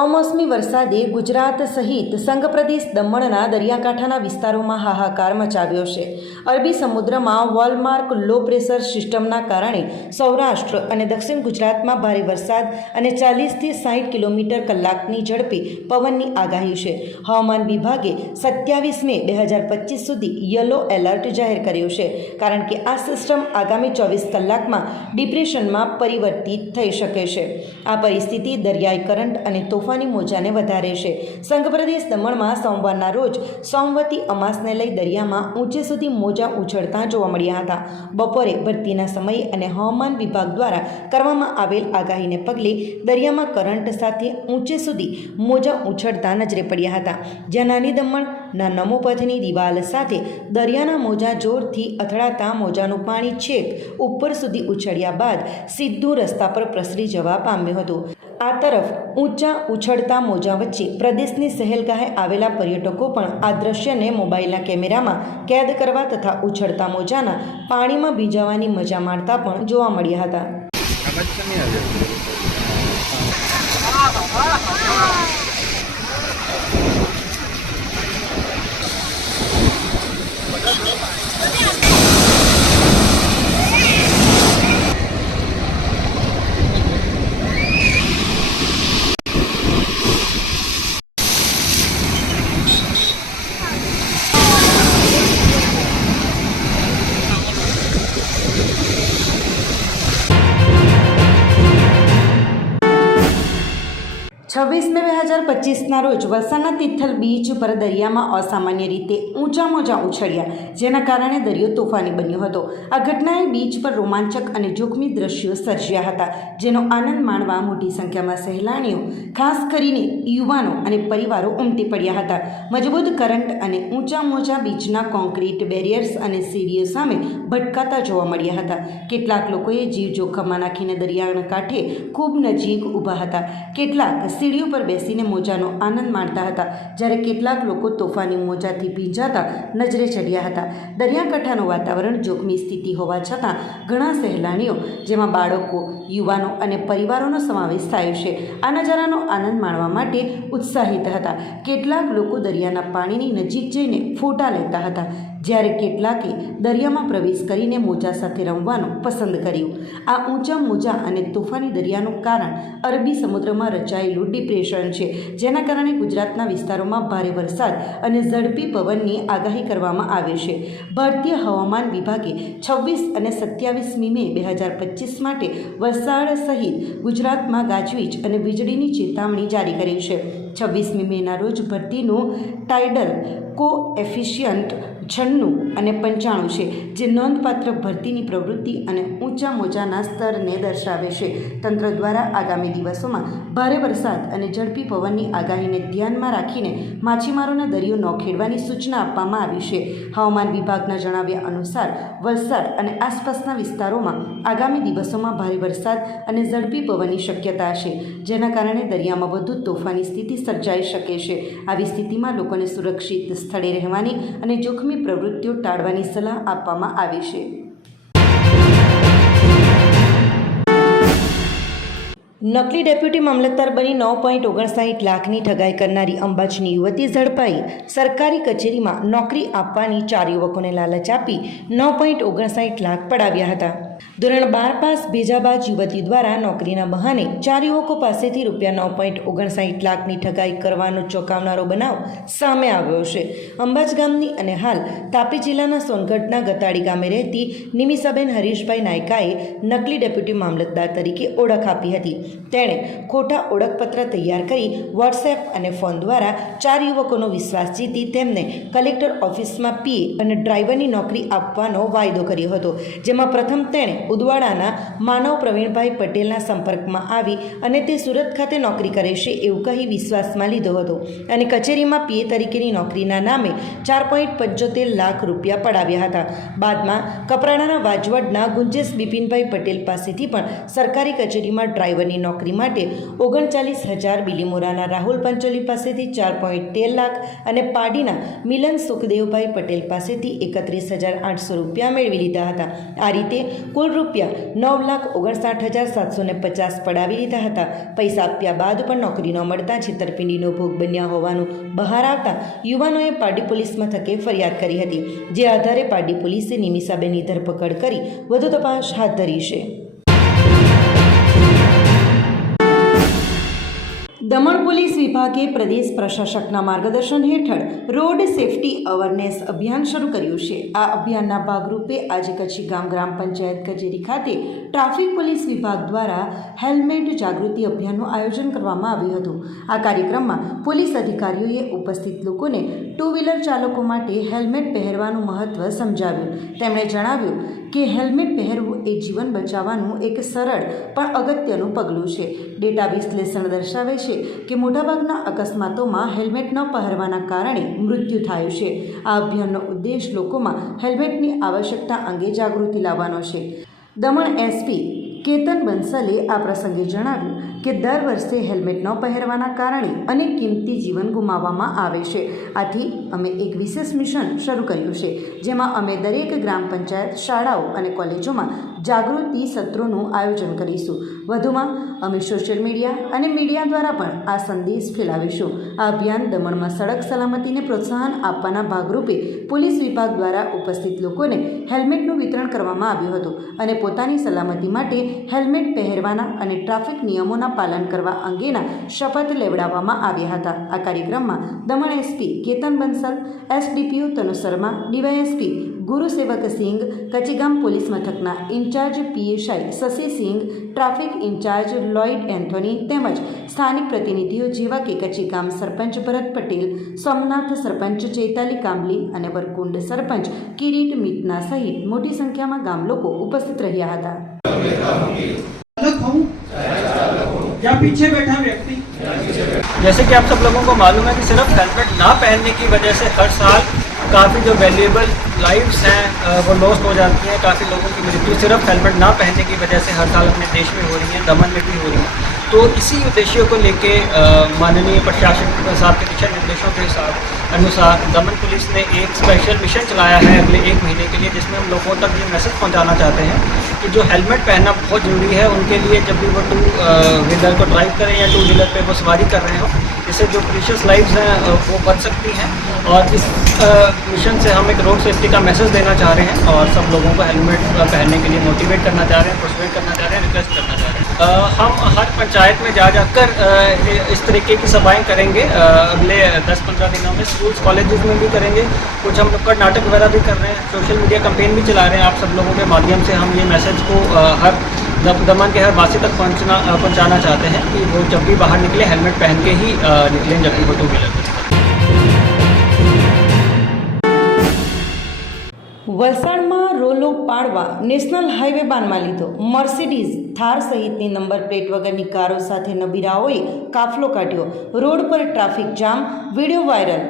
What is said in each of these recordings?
કમોસમી વરસાદે ગુજરાત સહિત સંઘપ્રદેશ દમણના દરિયાકાંઠાના વિસ્તારોમાં હાહાકાર મચાવ્યો છે. અરબી સમુદ્રમાં વોલમાર્ક લો પ્રેશર સિસ્ટમના કારણે સૌરાષ્ટ્ર અને દક્ષિણ ગુજરાતમાં ભારે વરસાદ અને 40થી 60 કિલોમીટર કલાકની ઝડપે પવનની આગાહી છે. હવામાન વિભાગે 27 મે 2025 સુધી યલો એલર્ટ જાહેર કર્યું છે, કારણ કે આ સિસ્ટમ આગામી 24 કલાકમાં ડિપ્રેશનમાં પરિવર્તિત થઈ શકે છે. આ પરિસ્થિતિ દરિયાઈ કરંટ અને તોફાની મોજાને વધારે છે. સંઘપ્રદેશ દમણમાં સોમવારના રોજ સોમવતી અમાસને લઈ દરિયામાં ઊંચે સુધી મોજા ઉછળતા જોવા મળ્યા હતા. બપોરે ભરતીના સમયે અને હવામાન વિભાગ દ્વારા કરવામાં આવેલ આગાહીને પગલે દરિયામાં કરંટ સાથે ઊંચે સુધી મોજા ઉછળતા નજરે પડ્યા હતા. જ્યાં નાની દમણના નમોપથની દિવાલ સાથે દરિયાના મોજા જોરથી અથડાતા મોજાનું પાણી છેક ઉપર સુધી ઉછળ્યા બાદ સીધું રસ્તા પર પ્રસરી જવા પામ્યું હતું. આ તરફ ઊંચા ઉછળતા મોજા વચ્ચે પ્રદેશની સહેલગાહે આવેલા પર્યટકો પણ આ દ્રશ્યને મોબાઈલના કેમેરામાં કેદ કરવા તથા ઉછળતા મોજાના પાણીમાં ભીંજાવાની મજા માણતા પણ જોવા મળ્યા હતા. છવ્વીસ મે 2025ના રોજ વલસાડના તિથલ બીચ પર દરિયામાં અસામાન્ય રીતે ઊંચા મોજા ઉછળ્યા, જેના કારણે દરિયો તોફાની બન્યો હતો. આ ઘટનાએ બીચ પર રોમાંચક અને જોખમી દ્રશ્યો સર્જ્યા હતા, જેનો આનંદ માણવા મોટી સંખ્યામાં સહેલાણીઓ, ખાસ કરીને યુવાનો અને પરિવારો ઉમટી પડ્યા હતા. મજબૂત કરંટ અને ઊંચા મોજા બીચના કોન્ક્રીટ બેરિયર્સ અને સીડીઓ સામે ભટકાતા જોવા મળ્યા હતા. કેટલાક લોકોએ જીવ જોખમમાં નાખીને દરિયાના કાંઠે ખૂબ નજીક ઊભા હતા. કેટલાક સીડીઓ પર બેસીને મોજાનો આનંદ માણતા હતા, જ્યારે કેટલાક લોકો તોફાની મોજાથી ભીંજાતા નજરે ચડ્યા હતા. દરિયાકાંઠાનું વાતાવરણ જોખમી સ્થિતિ હોવા છતાં ઘણા સહેલાણીઓ, જેમાં બાળકો, યુવાનો અને પરિવારોનો સમાવેશ થાય છે, આ નજારાનો આનંદ માણવા માટે ઉત્સાહિત હતા. કેટલાક લોકો દરિયાના પાણીની નજીક જઈને ફોટા લેતા હતા, જ્યારે કેટલાકે દરિયામાં પ્રવેશ કરીને મોજા સાથે રમવાનું પસંદ કર્યું. આ ઊંચા મોજા અને તોફાની દરિયાનું કારણ અરબી સમુદ્રમાં રચાયેલું ડિપ્રેશન છે, જેના કારણે ગુજરાતના વિસ્તારોમાં ભારે વરસાદ અને ઝડપી પવનની આગાહી કરવામાં આવે છે. ભારતીય હવામાન વિભાગે 26 અને 27મી મે 2025 માટે વલસાડ સહિત ગુજરાતમાં ગાજવીજ અને વીજળીની ચેતવણી જારી કરી છે. 26મી મેના રોજ ભરતીનું ટાઇડલ કોએફિશિયન્ટ 96 અને 95 છે, જે નોંધપાત્ર ભરતીની પ્રવૃત્તિ અને ઊંચા મોજાના સ્તરને દર્શાવે છે. તંત્ર દ્વારા આગામી દિવસોમાં ભારે વરસાદ અને ઝડપી પવનની આગાહીને ધ્યાનમાં રાખીને માછીમારોને દરિયો ન ખેડવાની સૂચના આપવામાં આવી છે. હવામાન વિભાગના જણાવ્યા અનુસાર વલસાડ અને આસપાસના વિસ્તારોમાં આગામી દિવસોમાં ભારે વરસાદ અને ઝડપી પવનની શક્યતા છે, જેના કારણે દરિયામાં વધુ તોફાની સ્થિતિ સર્જાઈ શકે છે. આવી સ્થિતિમાં લોકોને સુરક્ષિત સ્થળે રહેવાની અને જોખમી પ્રવૃત્તિઓ ટાળવાની સલાહ આપવામાં આવી છે. નકલી ડેપ્યુટી મામલતદાર બની 9.59 લાખની ઠગાઈ કરનારી અંબાજીની યુવતી ઝડપાઈ. સરકારી કચેરીમાં નોકરી આપવાની 4 યુવકોને લાલચ આપી 9.59 લાખ પડાવ્યા હતા. ધોરણ 12 પાસ ભેજાબાજ યુવતી દ્વારા નોકરીના બહાને 4 યુવકો પાસેથી રૂપિયા 9.59 લાખની ઠગાઈ કરવાનો ચોંકાવનારો બનાવ સામે આવ્યો છે. અંબાજ ગામની અને હાલ તાપી જિલ્લાના સોનગઢના ગતાડી ગામે રહેતી નિમિષાબેન હરીશભાઈ નાયકાએ નકલી ડેપ્યુટી મામલતદાર તરીકે ઓળખ આપી હતી. તેણે ખોટા ઓળખપત્ર તૈયાર કરી વોટ્સએપ અને ફોન દ્વારા 4 યુવકોનો વિશ્વાસ જીતી તેમને કલેક્ટર ઓફિસમાં પીએ અને ડ્રાઈવરની નોકરી આપવાનો વાયદો કર્યો હતો, જેમાં પ્રથમ તેણે ઉદવાડાના માનવ પ્રવીણભાઈ પટેલના સંપર્કમાં આવી અને તે સુરત ખાતે નોકરી કરે છે એવું કહી વિશ્વાસમાં લીધો હતો અને કચેરીમાં પીએ તરીકેની નોકરીના નામે 4.75 લાખ રૂપિયા પડાવ્યા હતા. બાદમાં કપરાડાના વાજવડના ગુંજેશ બિપિનભાઈ પટેલ પાસેથી પણ સરકારી કચેરીમાં ડ્રાઈવરની નોકરી માટે 39,000, બિલીમોરાના રાહુલ પંચોલી પાસેથી 4.13 લાખ અને પાડીના મિલન સુખદેવભાઈ પટેલ પાસેથી 31,800 રૂપિયા મેળવી લીધા હતા. આ રીતે કુલ કુલ ₹9,59,750 પડાવી લીધા હતા. પૈસા આપ્યા બાદ પણ નોકરી ન મળતા છેતરપિંડીનો ભોગ બન્યા હોવાનું બહાર આવતા યુવાનોએ પારડી પોલીસ મથકે ફરિયાદ કરી હતી, જે આધારે પારડી પોલીસે નિમિષાબેનની ધરપકડ કરી વધુ તપાસ હાથ ધરી છે. દમણ પોલીસ વિભાગે પ્રદેશ પ્રશાસકના માર્ગદર્શન હેઠળ રોડ સેફટી અવેરનેસ અભિયાન શરૂ કર્યું છે. આ અભિયાનના ભાગરૂપે આજે કચ્છીગામ ગ્રામ પંચાયત કચેરી ખાતે ટ્રાફિક પોલીસ વિભાગ દ્વારા હેલ્મેટ જાગૃતિ અભિયાનનું આયોજન કરવામાં આવ્યું હતું. આ કાર્યક્રમમાં પોલીસ અધિકારીઓએ ઉપસ્થિત લોકોને ટુ વ્હીલર ચાલકો માટે હેલ્મેટ પહેરવાનું મહત્ત્વ સમજાવ્યું. તેમણે જણાવ્યું કે હેલ્મેટ પહેરવું એ જીવન બચાવવાનું એક સરળ પણ અગત્યનું પગલું છે. ડેટા વિશ્લેષણ દર્શાવે છે કે મોટાભાગના અકસ્માતોમાં હેલ્મેટ ન પહેરવાના કારણે મૃત્યુ થાય છે. આ અભિયાનનો ઉદ્દેશ લોકોમાં હેલ્મેટની આવશ્યકતા અંગે જાગૃતિ લાવવાનો છે. દમણ એસપી કેતન બંસલે આ પ્રસંગે જણાવ્યું કે દર વર્ષે હેલ્મેટ ન પહેરવાના કારણે અનેક કિંમતી જીવન ગુમાવવામાં આવે છે. આથી અમે એક વિશેષ મિશન શરૂ કર્યું છે, જેમાં અમે દરેક ગ્રામ પંચાયત, શાળાઓ અને કોલેજોમાં જાગૃતિ સત્રોનું આયોજન કરીશું. વધુમાં અમે સોશિયલ મીડિયા અને મીડિયા દ્વારા પણ આ સંદેશ ફેલાવીશું. આ અભિયાન દમણમાં સડક સલામતીને પ્રોત્સાહન આપવાના ભાગરૂપે પોલીસ વિભાગ દ્વારા ઉપસ્થિત લોકોને હેલ્મેટનું વિતરણ કરવામાં આવ્યું હતું અને પોતાની સલામતી માટે હેલ્મેટ પહેરવાના અને ટ્રાફિક નિયમોના પાલન કરવા અંગેના શપથ લેવડાવવામાં આવ્યા હતા. આ કાર્યક્રમમાં Daman SP Ketan Bansal, SDPO Tanu Sharma, DYSP Gurusevak Singh, Kachigam police મથકના incharge PSI Shashi Singh, traffic incharge Lloyd Anthony તેમજ સ્થાનિક પ્રતિનિધિઓ જેવા કે કચીગામ સરપંચ ભરત પટેલ, સોમનાથ સરપંચ ચૈતાલી કાંબલી અને વરકુંડ સરપંચ કિરીટ મિતના સહિત મોટી સંખ્યામાં ગામ લોકો ઉપસ્થિત રહ્યા હતા. या पीछे बैठा व्यक्ति, जैसे कि आप सब लोगों को मालूम है कि सिर्फ हेलमेट ना पहनने की वजह से हर साल काफ़ी जो वैल्यूएबल लाइफ्स हैं वो लॉस्ट हो जाती हैं. काफ़ी लोगों की मृत्यु सिर्फ हेलमेट ना पहनने की वजह से हर साल अपने देश में हो रही है, दमन में भी हो रही है. तो इसी उद्देश्यों को लेके माननीय प्रशासन साहब के दिशा निर्देशों के अनुसार दमन पुलिस ने एक स्पेशल मिशन चलाया है अगले 1 महीने के लिए, जिसमें हम लोगों तक ये मैसेज पहुंचाना चाहते हैं कि जो हेलमेट पहनना बहुत ज़रूरी है उनके लिए, जब भी वो टू व्हीलर को ड्राइव करें या टू व्हीलर पे वो सवारी कर रहे हो, इससे जो प्रीशियस लाइफ्स हैं वो बच सकती हैं. और इस मिशन से हम एक रोड सेफ्टी का मैसेज देना चाह रहे हैं और सब लोगों को हेलमेट पहनने के लिए मोटिवेट करना चाह रहे हैं, प्रोत्साहित करना चाह रहे हैं, रिक्वेस्ट करना चाह रहे हैं. हम हर पंचायत में जाकर इस तरीके की सभाएं करेंगे. अगले 10-15 दिनों में स्कूल्स कॉलेजेस में भी करेंगे. कुछ हम नुक्कड़ नाटक वगैरह भी कर रहे हैं, सोशल मीडिया कैंपेन भी चला रहे हैं. आप सब लोगों के माध्यम से हम ये मैसेज को हर दमन के हर वासी तक पहुंचाना चाहते हैं कि वो जब भी बाहर निकले हेलमेट पहन के ही निकलें जब भी वो टू व्हीलर पर. વલસાડમાં રોલો પાડવા નેશનલ હાઈવે બાનમાં લીધો. મર્સિડીઝ, થાર સહિતની નંબર પ્લેટ વગરની કારો સાથે નબીરાઓએ કાફલો કાઢ્યો. રોડ પર ટ્રાફિક જામ, વિડીયો વાયરલ.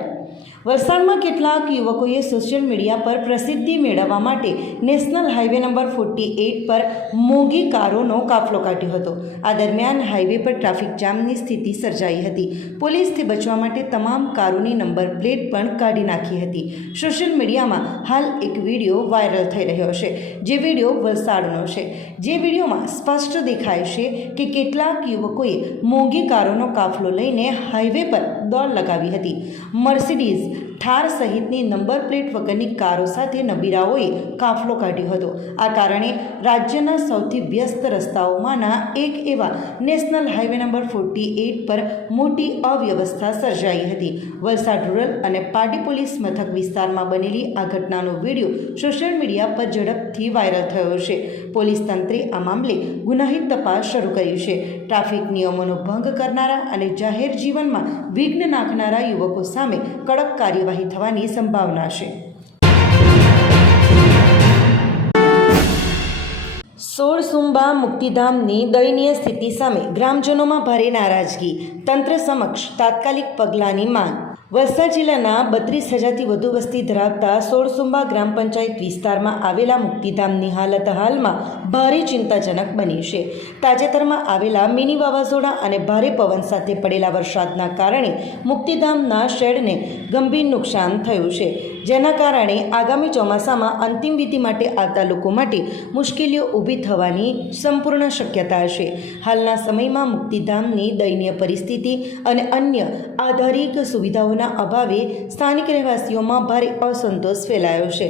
વલસાડમાં કેટલાક યુવકોએ સોશિયલ મીડિયા પર પ્રસિદ્ધિ મેળવવા માટે નેશનલ હાઈવે નંબર 48 પર મોંઘી કારોનો કાફલો કાઢ્યો હતો. આ દરમિયાન હાઈવે પર ટ્રાફિક જામની સ્થિતિ સર્જાઈ હતી. પોલીસથી બચવા માટે તમામ કારોની નંબર પ્લેટ પણ કાઢી નાખી હતી. સોશિયલ મીડિયામાં હાલ એક વિડીયો વાયરલ થઈ રહ્યો છે, જે વિડીયો વલસાડનો છે. જે વિડીયોમાં સ્પષ્ટ દેખાય છે કે કેટલાક યુવકોએ મોંઘી કારોનો કાફલો લઈને હાઈવે પર દોડ લગાવી હતી. મર્સિડીઝ, થાર સહિતની નંબર પ્લેટ વગરની કારો સાથે નબીરાઓએ કાફલો કાઢ્યો હતો. આ કારણે રાજ્યના સૌથી વ્યસ્ત રસ્તાઓમાંના એક એવા નેશનલ હાઈવે નંબર 48 પર મોટી અવ્યવસ્થા સર્જાઈ હતી. વલસાડ રૂરલ અને પારડી પોલીસ મથક વિસ્તારમાં બનેલી આ ઘટનાનો વિડીયો સોશિયલ મીડિયા પર ઝડપથી વાયરલ થયો છે. પોલીસ તંત્રે આ મામલે ગુનાહિત તપાસ શરૂ કરી છે. ટ્રાફિક નિયમોનો ભંગ કરનારા અને જાહેર જીવનમાં વિઘ્ન નાખનારા યુવકો સામે કડક કાર્યવાહી થવાની સંભાવના છે. સોળસુંબા મુક્તિધામની દયનીય સ્થિતિ સામે ગ્રામજનોમાં ભારે નારાજગી. તંત્ર સમક્ષ તાત્કાલિક પગલાંની માંગ. વલસાડ જિલ્લાના 32,000થી વધુ વસ્તી ધરાવતા સોળસુંબા ગ્રામ પંચાયત વિસ્તારમાં આવેલા મુક્તિધામની હાલત હાલમાં ભારે ચિંતાજનક બની છે. તાજેતરમાં આવેલા મિની વાવાઝોડા અને ભારે પવન સાથે પડેલા વરસાદના કારણે મુક્તિધામના શેડને ગંભીર નુકસાન થયું છે. જેના કારણે આગામી ચોમાસામાં અંતિમ વિધિ માટે આવતા લોકો માટે મુશ્કેલીઓ ઊભી થવાની સંપૂર્ણ શક્યતા છે. હાલના સમયમાં મુક્તિધામની દયનીય પરિસ્થિતિ અને અન્ય આધારિક સુવિધાઓના અભાવે સ્થાનિક રહેવાસીઓમાં ભારે અસંતોષ ફેલાયો છે.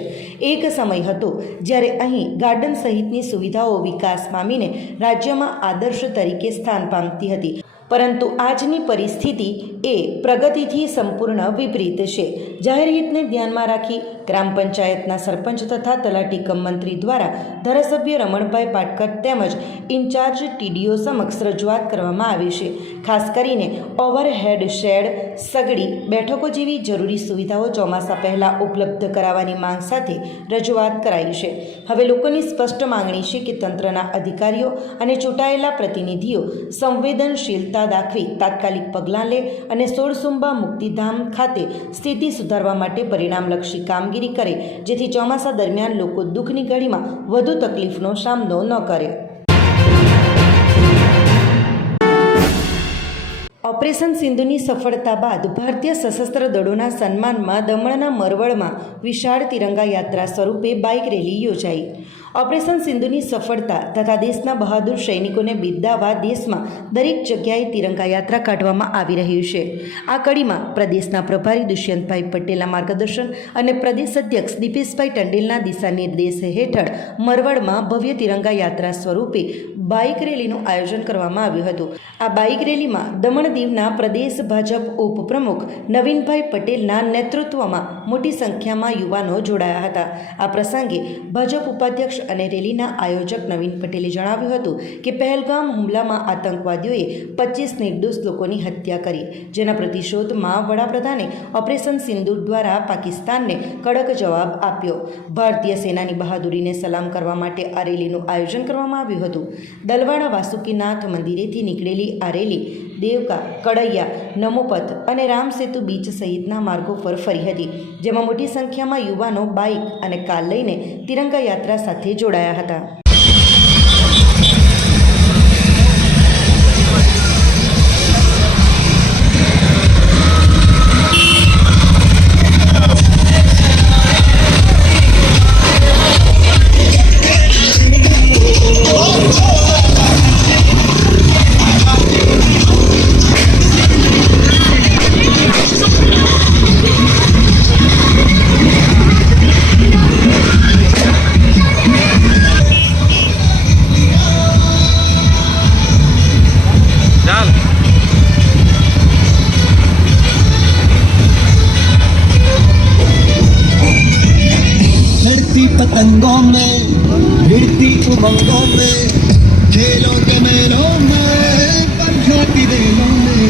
એક સમય હતો જ્યારે અહીં ગાર્ડન સહિતની સુવિધાઓ વિકાસ પામીને રાજ્યમાં આદર્શ તરીકે સ્થાન પામતી હતી, પરંતુ આજની પરિસ્થિતિ એ પ્રગતિથી સંપૂર્ણ વિપરીત છે. જાહેર હિતને ધ્યાનમાં રાખી ગ્રામ પંચાયતના સરપંચ તથા તલાટી કમ મંત્રી દ્વારા ધારાસભ્ય રમણભાઈ પાટકર તેમજ ઇન્ચાર્જ ટીડીઓ સમક્ષ રજૂઆત કરવામાં આવી છે. ખાસ કરીને ઓવરહેડ શેડ, સગડી, બેઠકો જેવી જરૂરી સુવિધાઓ ચોમાસા પહેલાં ઉપલબ્ધ કરાવવાની માંગ સાથે રજૂઆત કરાઈ છે. હવે લોકોની સ્પષ્ટ માંગણી છે કે તંત્રના અધિકારીઓ અને ચૂંટાયેલા પ્રતિનિધિઓ સંવેદનશીલતા દાખવી તાત્કાલિક પગલાં લે અને સોળસુંબા મુક્તિધામ ખાતે સ્થિતિ સુધારવા માટે પરિણામલક્ષી કામગીરી કરે, જેથી ચોમાસા દરમિયાન લોકો દુઃખની ઘડીમાં વધુ તકલીફનો સામનો ન કરે. ઓપરેશન સિંધુની સફળતા બાદ ભારતીય સશસ્ત્ર દળોના સન્માનમાં દમણના મરવડમાં વિશાળ તિરંગા યાત્રા સ્વરૂપે બાઇક રેલી યોજાઈ. ઓપરેશન સિંધુની સફળતા તથા દેશના બહાદુર સૈનિકોને બિરદાવવા દેશમાં દરેક જગ્યાએ તિરંગા યાત્રા કાઢવામાં આવી રહી છે. આ કડીમાં પ્રદેશના પ્રભારી દુષ્યંતભાઈ પટેલના માર્ગદર્શન અને પ્રદેશ અધ્યક્ષ દીપેશભાઈ ટંડેલના દિશા નિર્દેશ હેઠળ મરવડમાં ભવ્ય તિરંગા યાત્રા સ્વરૂપે બાઇક રેલીનું આયોજન કરવામાં આવ્યું હતું. આ બાઇક રેલીમાં દમણ દીવના પ્રદેશ ભાજપ ઉપપ્રમુખ નવીનભાઈ પટેલના નેતૃત્વમાં મોટી સંખ્યામાં યુવાનો જોડાયા હતા. આ પ્રસંગે ભાજપ ઉપાધ્યક્ષ અને રેલીના આયોજક નવીન પટેલે જણાવ્યું હતું કે પહેલગામ હુમલામાં આતંકવાદીઓએ 25 નિર્દોષ લોકોની હત્યા કરી, જેના પ્રતિશોધમાં વડાપ્રધાને ઓપરેશન સિંદૂર દ્વારા પાકિસ્તાનને કડક જવાબ આપ્યો. ભારતીય સેનાની બહાદુરીને સલામ કરવા માટે આ રેલીનું આયોજન કરવામાં આવ્યું હતું. દલવાડા વાસુકીનાથ મંદિરેથી નીકળેલી આ રેલી દેવકા, કડૈયા, નમોપત અને રામસેતુ બીચ સહિતના માર્ગો પર ફરી હતી, જેમાં મોટી સંખ્યામાં યુવાનો બાઇક અને કાર લઈને તિરંગા યાત્રા સાથે જોડાયા હતા. पतंगों में भिड़ती उमंगों में खेलों के मेलों में बरसाती रेलों में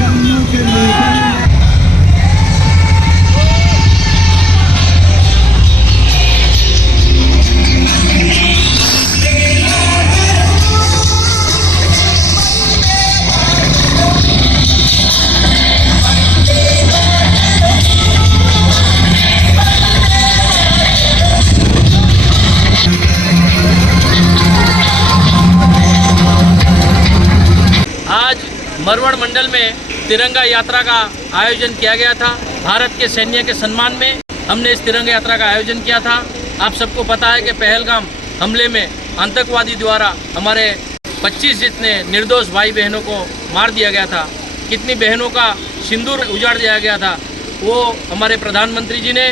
गन्नों के मेलों में मरवड़ मंडल में तिरंगा यात्रा का आयोजन किया गया था। भारत के सैन्य के सम्मान में हमने इस तिरंगा यात्रा का आयोजन किया था। आप सबको पता है कि पहलगाम हमले में आतंकवादी द्वारा हमारे 25 जितने निर्दोष भाई बहनों को मार दिया गया था, कितनी बहनों का सिंदूर उजाड़ दिया गया था। वो हमारे प्रधानमंत्री जी ने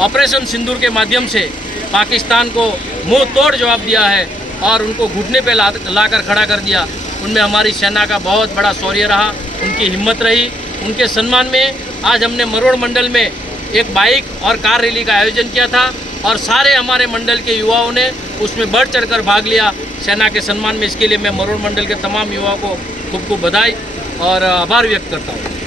ऑपरेशन सिंदूर के माध्यम से पाकिस्तान को मुंह तोड़ जवाब दिया है और उनको घुटने पे लाकर खड़ा कर दिया। उनमें हमारी सेना का बहुत बड़ा शौर्य रहा, उनकी हिम्मत रही। उनके सम्मान में आज हमने मरोड़ मंडल में एक बाइक और कार रैली का आयोजन किया था और सारे हमारे मंडल के युवाओं ने उसमें बढ़ चढ़कर भाग लिया सेना के सम्मान में। इसके लिए मैं मरोड़ मंडल के तमाम युवाओं को खूब खूब बधाई और आभार व्यक्त करता हूँ।